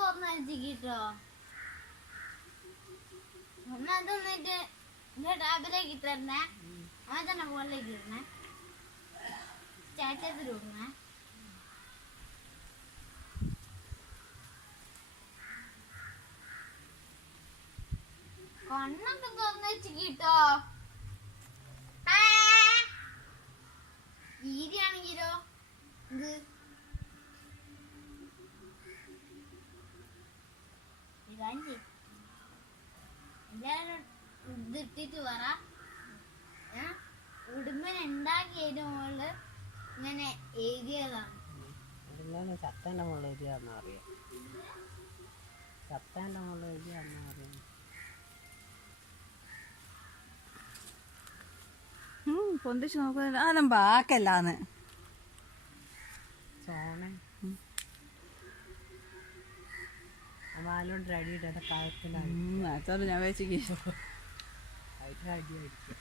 തുറന്നു വെച്ചിട്ടോ. അമ്മ അതൊന്നിട്ട് എന്റെ ടാബിലേക്ക് ഇട്ടേ. അമ്മ തന്നെ ഫോണിലേക്ക് ഇടണേ. സ്റ്റാറ്റസിൽ ഇടണേ. കണ്ണൊക്കെ തുറന്നു വെച്ചിട്ടോ. ഈരിയാണെങ്കിലോ ഇത് എല്ലാരും ഇതിട്ടിട്ട് പറ. ഉടുമ്പൻ ഉണ്ടാക്കിയതിന്റെ മുകളില് ഇങ്ങനെ എഴുതിയതാണ്. ചത്തേന്റെ മുകളിൽ എഴുതിയാന്ന് അറിയാം. ചത്തേന്റെ മുകളിൽ എഴുതിയാന്ന് അറിയാം. പൊന്തിച്ച് നോക്കുന്ന ആരും ബാക്കല്ലാന്ന് സോണേ വാലോണ്ട് അടിയിട്ട കാലത്തിനാണ് ഞാൻ വെച്ചിട്ട് അടിയായിരിക്കും.